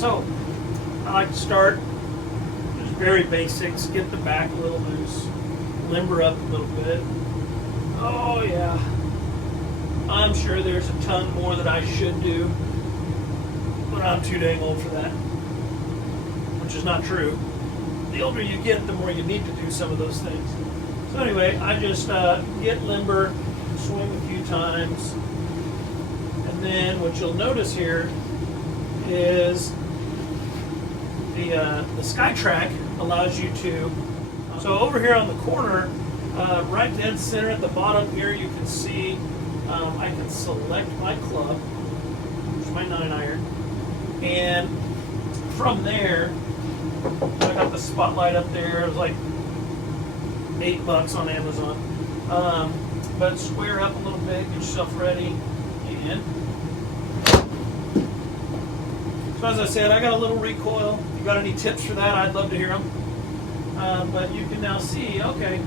So I like to start just very basics, get the back a little loose, limber up a little bit. Oh yeah, I'm sure there's a ton more that I should do, but I'm too dang old for that, which is not true. The older you get, the more you need to do some of those things. So anyway, I just get limber, swing a few times, and then what you'll notice here is the SkyTrack allows you to, so over here on the corner, right dead center at the bottom here, you can see I can select my club, which is my 9-iron, and from there, I got the spotlight up there. It was like $8 on Amazon. But square up a little bit, get yourself ready, and so as I said, I got a little recoil. If you got any tips for that, I'd love to hear them. But you can now see, okay,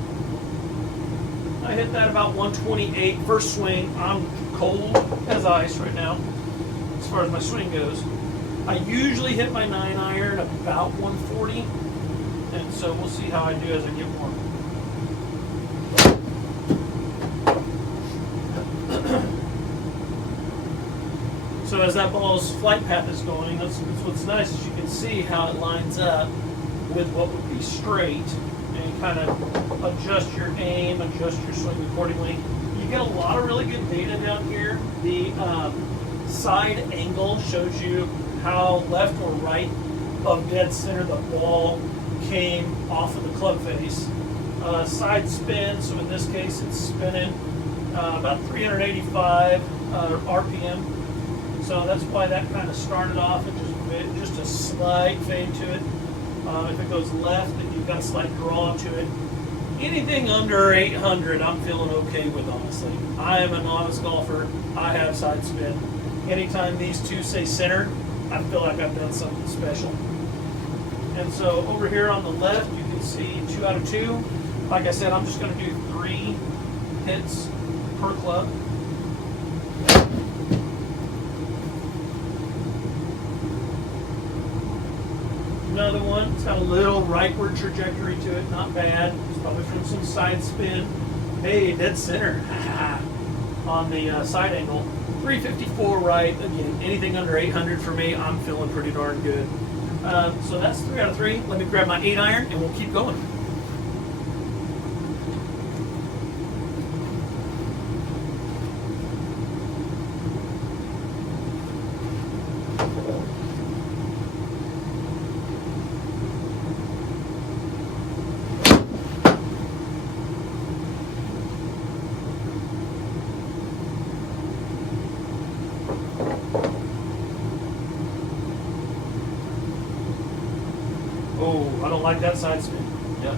I hit that about 128 first swing. I'm cold as ice right now as far as my swing goes. I usually hit my 9-iron about 140, and so we'll see how I do as I get warm. So as that ball's flight path is going, that's what's nice is you can see how it lines up with what would be straight, and kind of adjust your aim, adjust your swing accordingly. You get a lot of really good data down here. The side angle shows you how left or right of dead center the ball came off of the club face. Side spin, so in this case it's spinning about 385 RPM. So that's why that kind of started off at just a slight fade to it. If it goes left, then you've got a slight draw to it. Anything under 800, I'm feeling okay with, honestly. I am a novice golfer. I have side spin. Anytime these two say center, I feel like I've done something special. And so over here on the left, you can see 2 out of 2. Like I said, I'm just going to do 3 hits per club. Another one, it's got a little rightward trajectory to it, not bad. It's probably from some side spin. Hey, dead center on the side angle. 354 right. Again, anything under 800 for me, I'm feeling pretty darn good. So that's 3 out of 3. Let me grab my 8-iron and we'll keep going. Oh, I don't like that side spin. Yuck.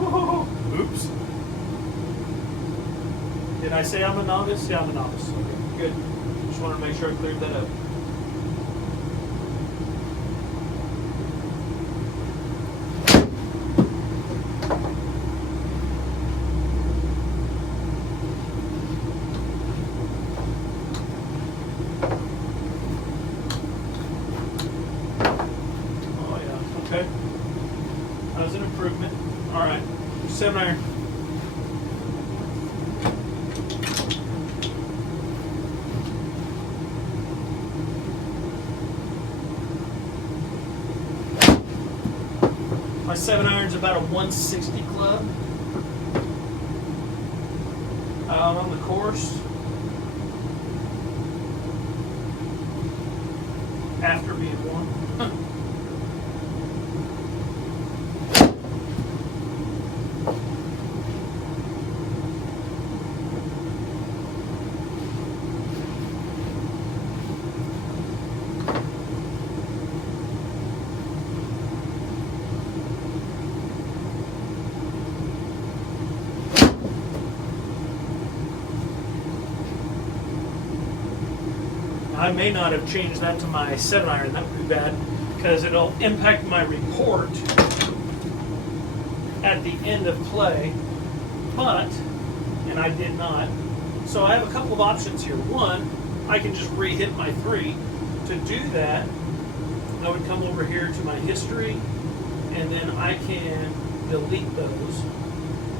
Oh, oops. Did I say I'm a novice? Yeah, I'm a novice. Okay, good. Just wanted to make sure I cleared that up. Okay, that was an improvement. All right, 7-iron. My 7-iron's about a 160 club. Out on the course. After being warm. I may not have changed that to my 7-iron. That would be bad because it'll impact my report at the end of play. But and I did not. So I have a couple of options here. One, I can just re-hit my 3. To do that, I would come over here to my history, and then I can delete those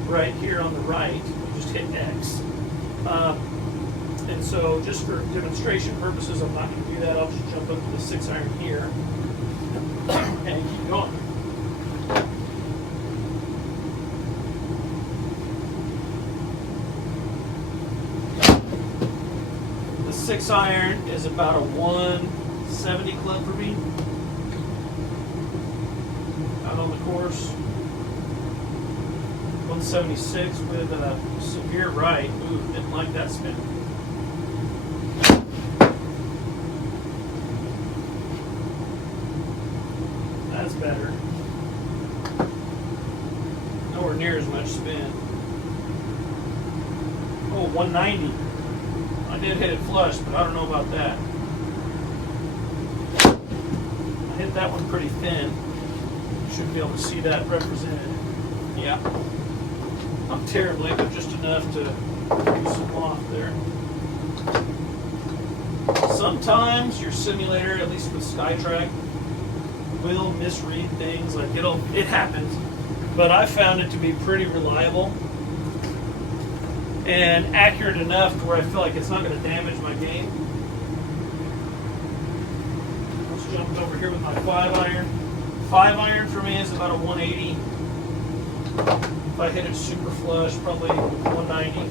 right here on the right. You just hit X. And so just for demonstration purposes, I'm not going to do that. I'll just jump up to the 6 iron here and keep going. The 6 iron is about a 170 club for me out on the course. 176 with a severe right. Ooh, didn't like that spin. That's better. Nowhere near as much spin. Oh, 190. I did hit it flush, but I don't know about that. I hit that one pretty thin. You should be able to see that represented. Yeah. Not terribly, but just enough to use some loft there. Sometimes your simulator, at least with SkyTrack, will misread things. Like it happens, but I found it to be pretty reliable and accurate enough to where I feel like it's not going to damage my game. Let's jump over here with my 5 iron. 5 iron for me is about a 180. If I hit it super flush, probably 190.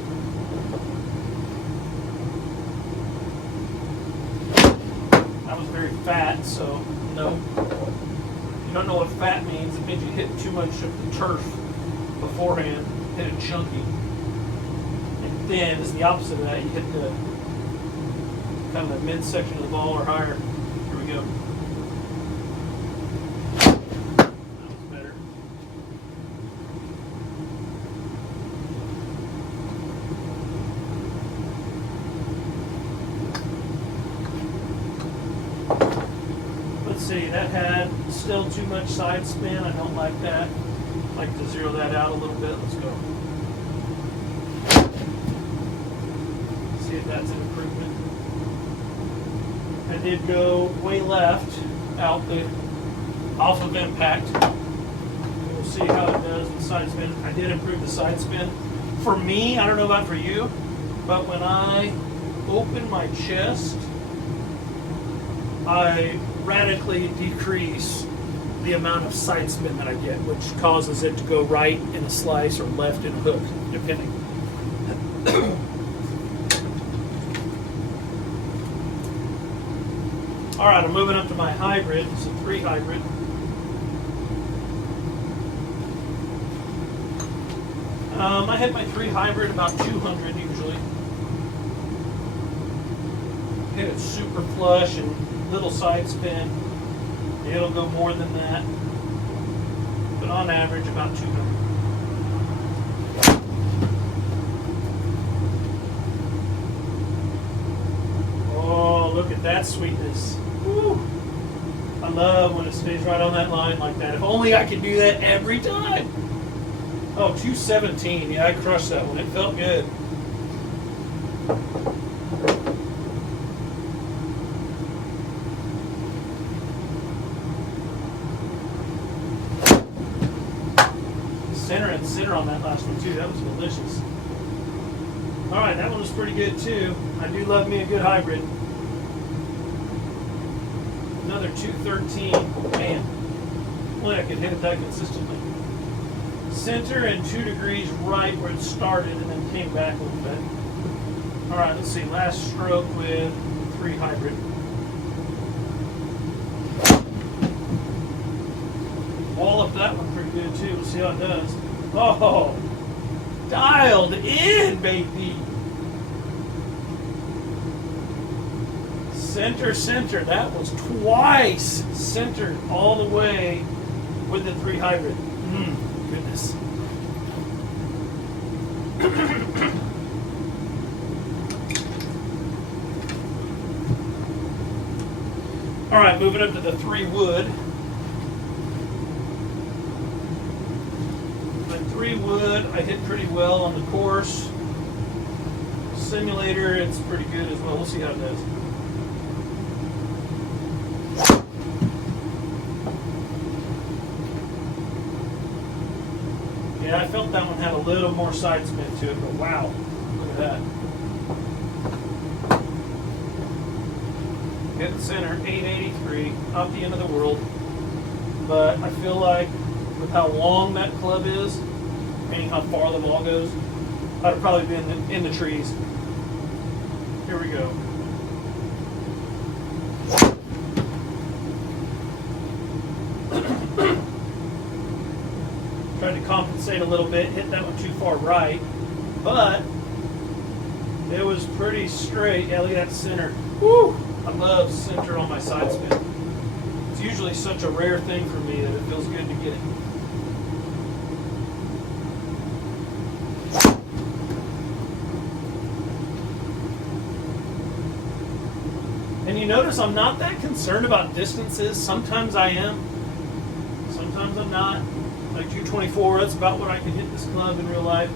That was very fat, so no. If you don't know what fat means, it means you hit too much of the turf beforehand, hit it chunky. And thin is the opposite of that. You hit the kind of the midsection of the ball or higher. Here we go. That was better. Let's see, that had still too much side spin. I don't like that. I'd like to zero that out a little bit. Let's go. See if that's an improvement. I did go way left off of impact. We'll see how it does with side spin. I did improve the side spin. For me, I don't know about for you, but when I open my chest, I radically decrease the amount of side spin that I get, which causes it to go right in a slice or left in a hook, depending. All right, I'm moving up to my hybrid. It's a 3 hybrid. I hit my 3 hybrid about 200 usually. Hit it super flush and little side spin. It'll go more than that, but on average about 200. Oh, look at that sweetness. Woo. I love when it stays right on that line like that. If only I could do that every time. Oh, 217. Yeah, I crushed that one. It felt good. Center and center on that last one too. That was delicious. All right, that one was pretty good too. I do love me a good hybrid. Another 213. Man, only I could hit it that consistently. Center and 2 degrees right where it started and then came back a little bit. All right, let's see. Last stroke with 3 hybrid. Wall up that one pretty good too. We'll see how it does. Oh, dialed in, baby. Center, center. That was twice centered all the way with the 3 hybrid. Goodness. All right, moving up to the 3 wood. My 3 wood, I hit pretty well on the course. simulator, it's pretty good as well. We'll see how it does. Yeah, I felt that one had a little more side spin to it, but wow, look at that. Hit the center, 883, not the end of the world. But I feel like with how long that club is, meaning how far the ball goes, I'd have probably been in the trees. Here we go. Tried to compensate a little bit, hit that one too far right, but it was pretty straight. Yeah, look at that center. Woo! I love center on my side spin. It's usually such a rare thing for me that it feels good to get it. And you notice I'm not that concerned about distances. Sometimes I am. Sometimes I'm not. Like 224, that's about what I can hit this club in real life.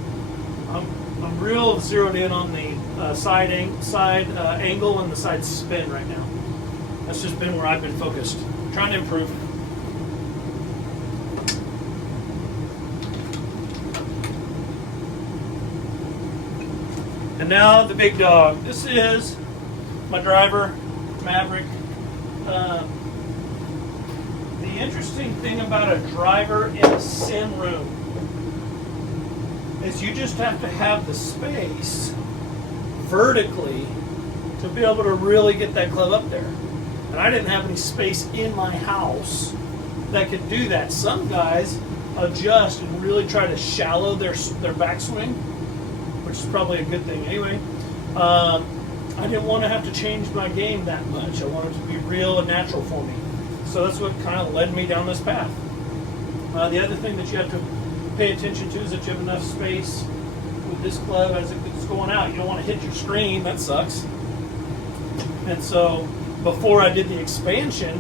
I'm real zeroed in on the side angle and the side spin right now. That's just been where I've been focused. Trying to improve. And now the big dog. This is my driver, Maverick. The interesting thing about a driver in a sim room is you just have to have the space vertically to be able to really get that club up there. And I didn't have any space in my house that could do that. Some guys adjust and really try to shallow their backswing, which is probably a good thing anyway. I didn't want to have to change my game that much. I wanted it to be real and natural for me. So that's what kind of led me down this path. The other thing that you have to pay attention to is that you have enough space with this club as it's going out. You don't want to hit your screen, that sucks. And so before I did the expansion,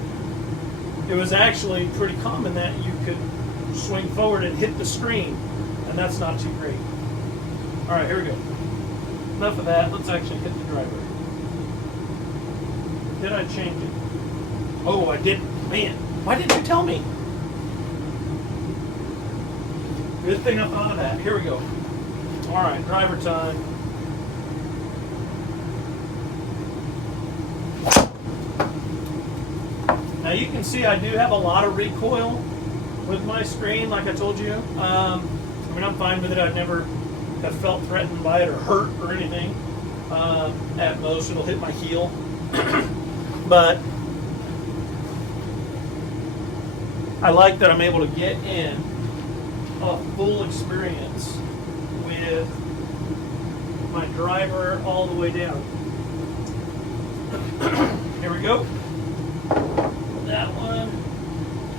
it was actually pretty common that you could swing forward and hit the screen, and that's not too great. All right, here we go. Enough of that. Let's actually hit the driver. Did I change it? Oh, I didn't. Man, why didn't you tell me? Good thing I thought of that. Here we go. All right, driver time. Now you can see I do have a lot of recoil with my screen, like I told you. I mean, I'm fine with it. I've never have felt threatened by it or hurt or anything. At most, it'll hit my heel. But I like that I'm able to get in a full experience with my driver all the way down. Here we go. That one.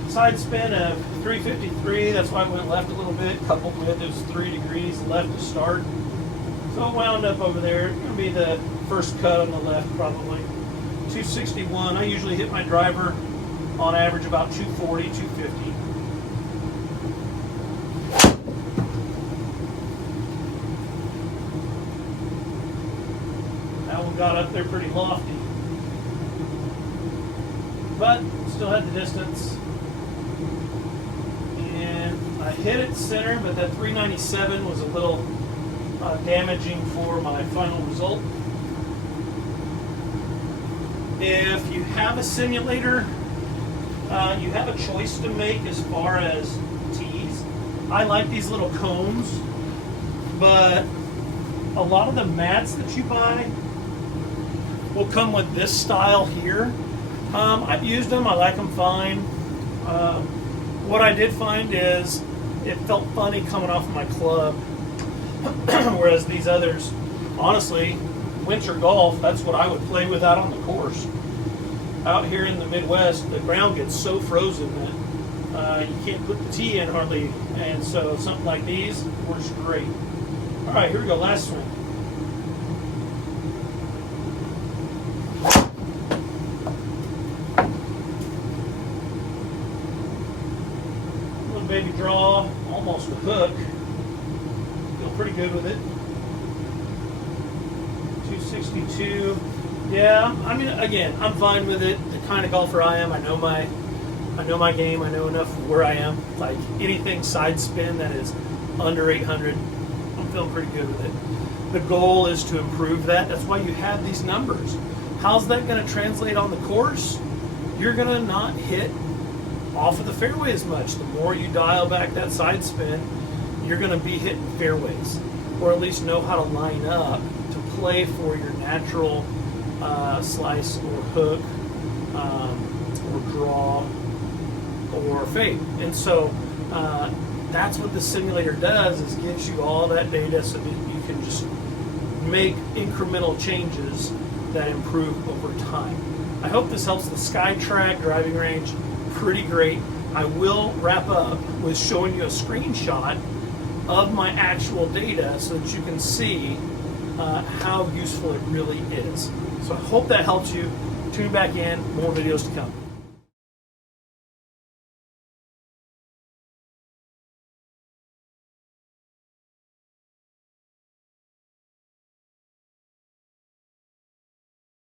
Side spin of 353. That's why I went left a little bit, coupled with it was 3 degrees left to start. So it wound up over there. It's going to be the first cut on the left probably. 261. I usually hit my driver on average about 240, 250. That one got up there pretty lofty. But still had the distance. And I hit it center, but that 397 was a little damaging for my final result. If you have a simulator, you have a choice to make as far as tees. I like these little cones, but a lot of the mats that you buy will come with this style here. I've used them. I like them fine. What I did find is it felt funny coming off of my club, whereas these others, honestly, winter golf, that's what I would play with out on the course. Out here in the Midwest, the ground gets so frozen that you can't put the tee in hardly, and so something like these works great. All right, here we go, last swing. Little baby draw, almost a hook. Feel pretty good with it. 262. Yeah, I mean, again, I'm fine with it. The kind of golfer I am, I know my game. I know enough where I am. Like anything side spin that is under 800, I'm feeling pretty good with it. The goal is to improve that. That's why you have these numbers. How's that going to translate on the course? You're going to not hit off of the fairway as much. The more you dial back that side spin, you're going to be hitting fairways, or at least know how to line up to play for your natural slice or hook or draw or fade. And so that's what the simulator does, is gives you all that data so that you can just make incremental changes that improve over time. I hope this helps. The SkyTrack driving range, pretty great. I will wrap up with showing you a screenshot of my actual data so that you can see how useful it really is. So I hope that helps you. Tune back in, more videos to come.